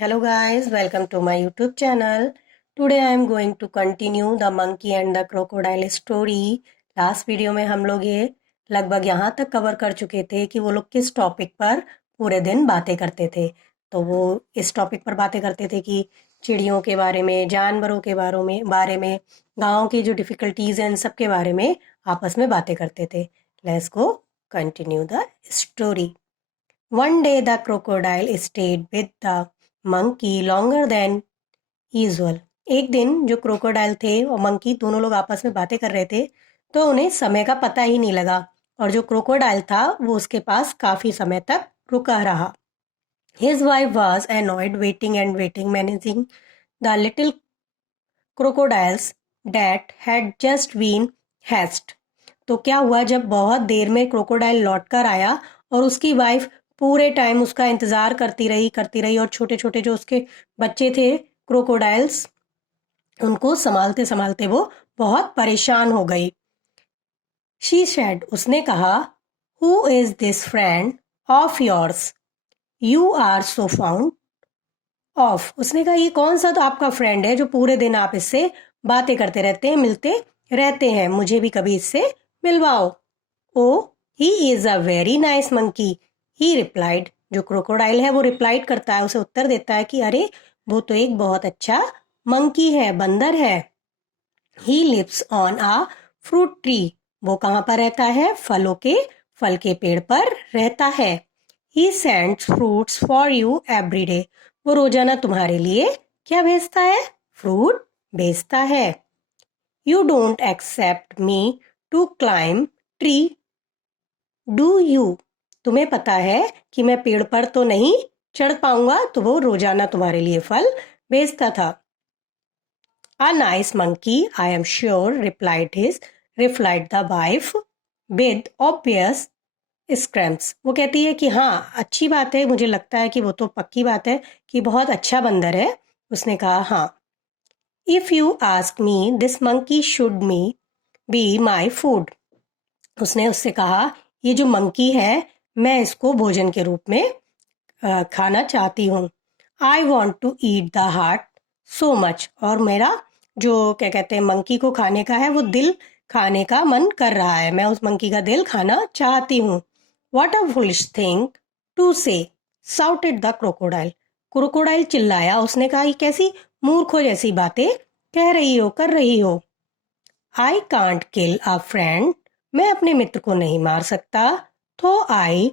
Hello guys, welcome to my YouTube channel. Today I am going to continue the monkey and the crocodile story. Last video में हम लोग ये लगभग यहाँ तक कवर कर चुके थे कि वो लोग किस टॉपिक पर पूरे दिन बातें करते थे। तो वो इस टॉपिक पर बातें करते थे कि चिड़ियों के बारे में, जानवरों के बारे में गाँव की जो डिफ़िकल्टीज़ हैं इन सब के बारे में आपस में बातें करते थे। Let's go continue the story. One day the crocodile stayed with the monkey longer than usual. एक दिन जो क्रोकोडाइल थे और मंकी दोनों लोग आपस में बातें कर रहे थे तो उन्हें समय का पता ही नहीं लगा और जो क्रोकोडाइल था वो उसके पास काफी समय तक रुका रहा. His wife was annoyed waiting managing the little crocodiles that had just been hatched. तो क्या हुआ जब बहुत देर में क्रोकोडाइल लौट कर आया और उसकी वाइफ पूरे टाइम उसका इंतजार करती रही और छोटे छोटे जो उसके बच्चे थे क्रोकोडाइल्स उनको संभालते संभालते वो बहुत परेशान हो गई. शी सेड, उसने कहा, who is this friend of yours you are so found of. उसने कहा ये कौन सा तो आपका फ्रेंड है जो पूरे दिन आप इससे बातें करते रहते हैं, मिलते रहते हैं, मुझे भी कभी इससे मिलवाओ. Oh he is a very nice monkey, he replied. जो क्रोकोडाइल है वो रिप्लाइड करता है, उसे उत्तर देता है कि अरे वो तो एक बहुत अच्छा मंकी है, बंदर है. He lives on a fruit tree. वो कहाँ पर रहता है? फल के पेड़ पर रहता है. He sends fruits for you every day. वो रोजाना तुम्हारे लिए क्या भेजता है? फ्रूट भेजता है. You don't expect me to climb tree do you. तुम्हें पता है कि मैं पेड़ पर तो नहीं चढ़ पाऊंगा. तो वो रोजाना तुम्हारे लिए फल भेजता था. A nice monkey, I am sure, replied the wife with obvious scrams. वो कहती है कि हाँ अच्छी बात है, मुझे लगता है कि वो तो पक्की बात है कि बहुत अच्छा बंदर है. उसने कहा हाँ. If you ask me, this monkey should me be my food. उसने उससे कहा ये जो मंकी है मैं इसको भोजन के रूप में खाना चाहती हूँ. I want to eat the heart so much. और मेरा जो क्या कहते हैं मंकी को खाने का है वो दिल खाने का मन कर रहा है. मैं उस मंकी का दिल खाना चाहती हूँ. What a foolish thing to say, shouted the crocodile. Crocodile चिल्लाया. उसने कहा ये कैसी मूर्खों जैसी बातें कह रही हो, कर रही हो. I can't kill a friend. मैं अपने मित्र को नहीं मार सकता. तो I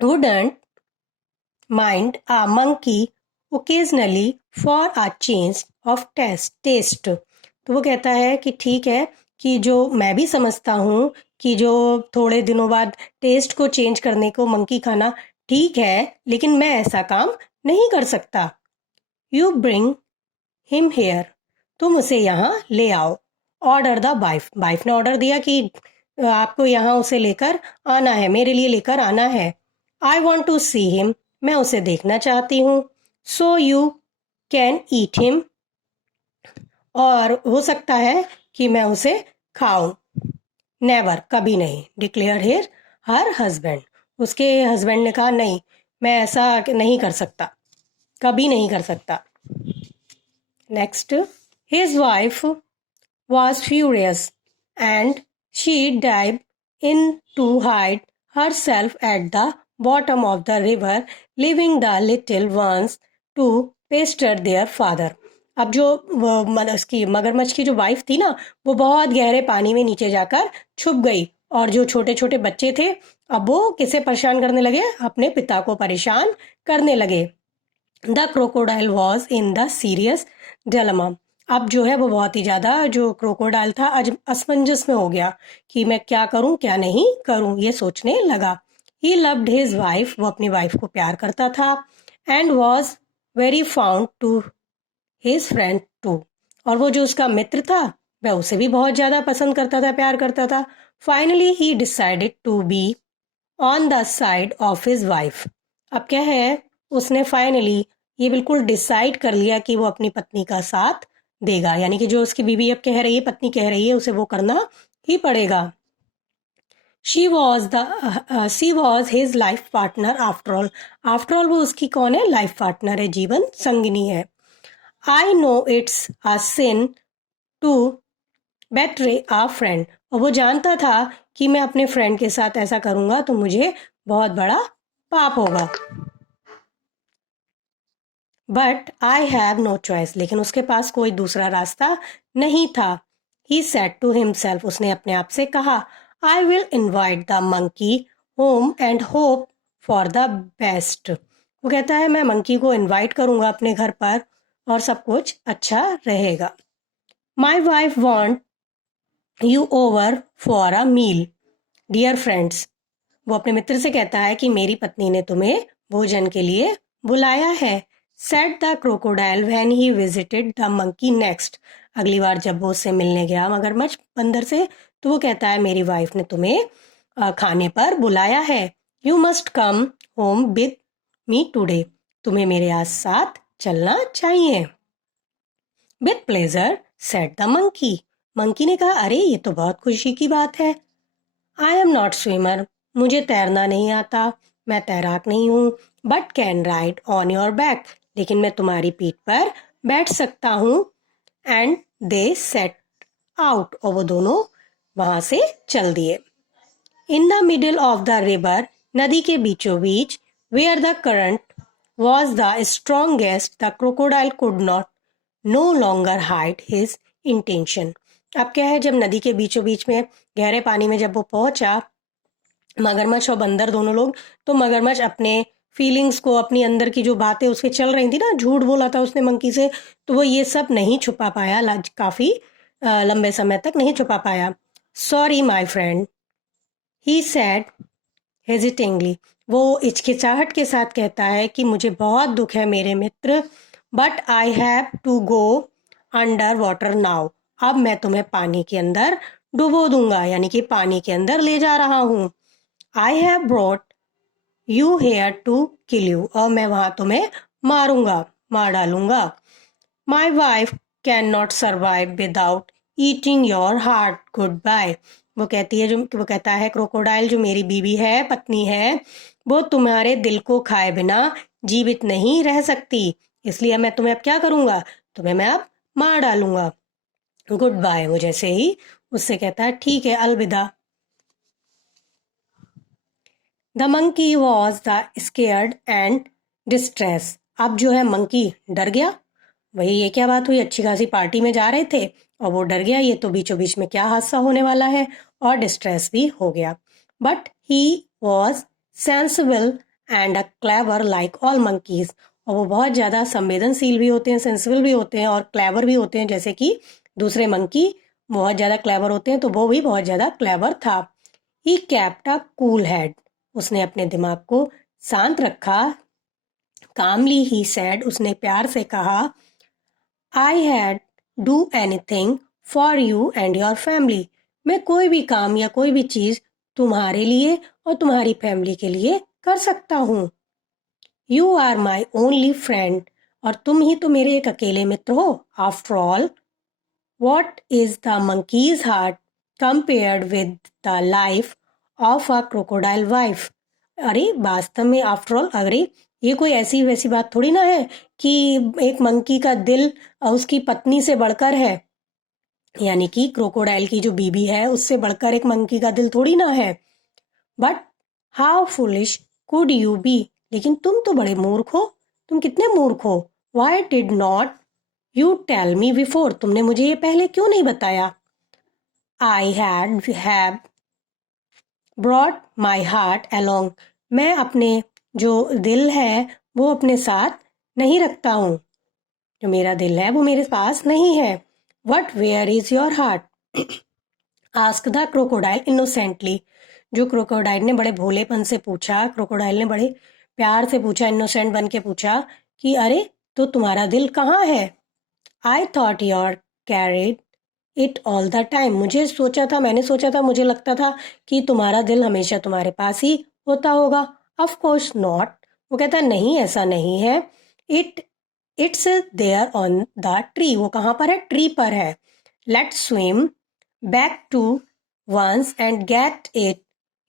wouldn't mind a monkey occasionally for a change of taste. तो वो कहता है कि ठीक है कि जो मैं भी समझता हूँ कि जो थोड़े दिनों बाद टेस्ट को चेंज करने को मंकी खाना ठीक है, लेकिन मैं ऐसा काम नहीं कर सकता. You bring him hair. तुम उसे यहाँ ले आओ. Order the wife. वाइफ ने ऑर्डर दिया कि आपको यहाँ उसे लेकर आना है, मेरे लिए लेकर आना है. I want to see him. मैं उसे देखना चाहती हूँ. So you can eat him. और हो सकता है कि मैं उसे खाऊं. नेवर, कभी नहीं. Declare here her husband. उसके हस्बैंड ने कहा नहीं, मैं ऐसा नहीं कर सकता, कभी नहीं कर सकता. Next. His wife was furious and she dived in to hide herself at the bottom of the river, leaving the little ones to pester their father. अब जो उसकी मगरमच्छ की जो वाइफ थी ना वो बहुत गहरे पानी में नीचे जाकर छुप गई और जो छोटे छोटे बच्चे थे अब वो किसे परेशान करने लगे? अपने पिता को परेशान करने लगे. The crocodile was in the serious dilemma. अब जो है वो बहुत ही ज़्यादा जो क्रोकोडाइल था आज असमंजस में हो गया कि मैं क्या करूं क्या नहीं करूं, ये सोचने लगा. He loved his wife. वो अपनी वाइफ को प्यार करता था. And was very found to his friend too. और वो जो उसका मित्र था वह उसे भी बहुत ज़्यादा पसंद करता था, प्यार करता था. Finally he decided to be on the side of his wife. अब क्या है, उसने फाइनली ये बिल्कुल डिसाइड कर लिया कि वो अपनी पत्नी का साथ देगा. यानी कि जो उसकी बीवी अब कह रही है, पत्नी कह रही है, उसे वो करना ही पड़ेगा. She was his life partner after all. After all वो उसकी कौन है? लाइफ पार्टनर है, जीवन संगिनी है। I know it's a sin to betray a friend. और वो जानता था कि मैं अपने फ्रेंड के साथ ऐसा करूंगा तो मुझे बहुत बड़ा पाप होगा। But I have no choice, लेकिन उसके पास कोई दूसरा रास्ता नहीं था। ही सेड टू हिमसेल्फ, उसने अपने आप से कहा, I will invite the monkey home and hope for the best. वो कहता है मैं मंकी को इन्वाइट करूंगा अपने घर पर और सब कुछ अच्छा रहेगा। My wife want you over for a meal dear friends. वो अपने मित्र से कहता है कि मेरी पत्नी ने तुम्हें भोजन के लिए बुलाया है। Said the crocodile when he visited the monkey next. अगली बार जब वो उससे मिलने गया मगरमच्छ बंदर से, तो वो कहता है मेरी वाइफ ने तुम्हें खाने पर बुलाया है। You must come home with me today. तुम्हें मेरे साथ चलना चाहिए। With pleasure said the monkey. Monkey ने कहा अरे ये तो बहुत खुशी की बात है। आई एम नॉट स्विमर, मुझे तैरना नहीं आता, मैं तैराक नहीं हूँ। But can ride on your back, लेकिन मैं तुम्हारी पीठ पर बैठ सकता हूँ। एंड दे सेट आउट, और वो दोनों वहां से चल दिए। In the middle of the river, नदी के बीचों बीच, where the current was the strongest, the crocodile could not no longer hide his intention. अब क्या है, जब नदी के बीचों बीच में गहरे पानी में जब वो पहुंचा, मगरमच्छ और बंदर दोनों लोग, तो मगरमच्छ अपने फीलिंग्स को, अपनी अंदर की जो बातें उसके चल रही थी ना, झूठ बोला था उसने मंकी से, तो वो ये सब नहीं छुपा पाया, काफी लंबे समय तक नहीं छुपा पाया। Sorry my friend, he said hesitatingly. वो हिचकिचाहट के साथ कहता है कि मुझे बहुत दुख है मेरे मित्र, but I have to go under water now. अब मैं तुम्हें पानी के अंदर डुबो दूंगा, यानी कि पानी के अंदर ले जा रहा हूँ। I have brought you here to kill you, और मैं वहां तुम्हें मारूंगा, मार डालूंगा। My wife can not survive without eating your heart good bye. वो कहता है क्रोकोडाइल, जो मेरी बीवी है, पत्नी है, वो तुम्हारे दिल को खाए बिना जीवित नहीं रह सकती, इसलिए मैं तुम्हें अब क्या करूंगा, तुम्हें मैं अब मार डालूंगा। गुड बाय, वो जैसे ही उससे कहता है ठीक है, अलविदा। The monkey was the scared and distress. अब जो है मंकी डर गया। वही, ये क्या बात हुई, अच्छी खासी पार्टी में जा रहे थे और वो डर गया, ये तो बीचों बीच में क्या हादसा होने वाला है, और डिस्ट्रेस भी हो गया। But he was sensible and a clever like all monkeys. और वो बहुत ज़्यादा संवेदनशील भी होते हैं, सेंसिबल भी होते हैं और क्लेवर भी होते हैं, जैसे कि दूसरे मंकी बहुत ज़्यादा क्लेवर होते हैं, तो वो भी बहुत ज़्यादा क्लेवर था। He kept a cool head, उसने अपने दिमाग को शांत रखा। कामली ही सेड, उसने प्यार से कहा, I had do anything for you and your family. मैं कोई भी काम या कोई भी चीज तुम्हारे लिए और तुम्हारी फैमिली के लिए कर सकता हूँ। You are my only friend, और तुम ही तो मेरे एक अकेले मित्र हो। After all, what is the monkey's heart compared with the life of a crocodile wife. अरे वास्तव में, आफ्टर ऑल, अरे ये कोई ऐसी वैसी बात थोड़ी ना है कि एक मंकी का दिल उसकी पत्नी से बढ़कर है, यानी कि क्रोकोडाइल की जो बीबी है उससे बढ़कर एक मंकी का दिल थोड़ी ना है। But how foolish could you be, लेकिन तुम तो बड़े मूर्ख हो, तुम कितने मूर्ख हो। Why did not you tell me before, तुमने मुझे ये पहले क्यों नहीं बताया। I have brought my heart along, मैं अपने जो दिल है वो अपने साथ नहीं रखता हूँ, जो मेरा दिल है वो मेरे पास नहीं है। What where is your heart asked the crocodile innocently. जो क्रोकोडाइल ने बड़े भोलेपन से पूछा, क्रोकोडाइल ने बड़े प्यार से पूछा, इनोसेंट बन के पूछा कि अरे तो तुम्हारा दिल कहाँ है। I thought your carried it all the time, मैंने सोचा था, मुझे लगता था कि तुम्हारा दिल हमेशा तुम्हारे पास ही होता होगा। ऑफ कोर्स नॉट, वो कहता नहीं, ऐसा नहीं है। It it's there on the tree, वो कहाँ पर है, ट्री पर है। Let's swim back to once and get it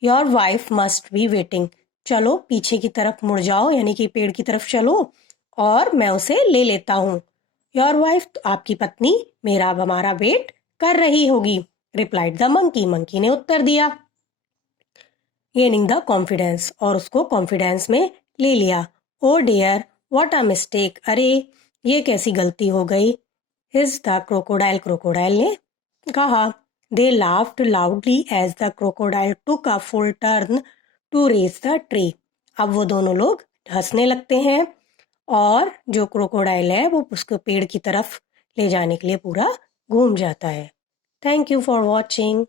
your wife must be waiting. चलो पीछे की तरफ मुड़ जाओ, यानी कि पेड़ की तरफ चलो और मैं उसे ले लेता हूँ। योर वाइफ, आपकी पत्नी मेरा हमारा वेट कर रही होगी। रिप्लाइड द मंकी, मंकी ने उत्तर दिया। गेनिंग द कॉन्फिडेंस, और उसको कॉन्फिडेंस में ले लिया। ओ डियर व्हाट अ मिस्टेक, अरे ये कैसी गलती हो गई। हिज द क्रोकोडाइल, क्रोकोडाइल ने कहा। They laughed loudly as the crocodile took a full turn to reach the tree. अब वो दोनों लोग हंसने लगते हैं और जो क्रोकोडाइल है वो उसको पेड़ की तरफ ले जाने के लिए पूरा घूम जाता है। Thank you for watching.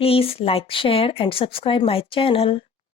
Please like, share and subscribe my channel.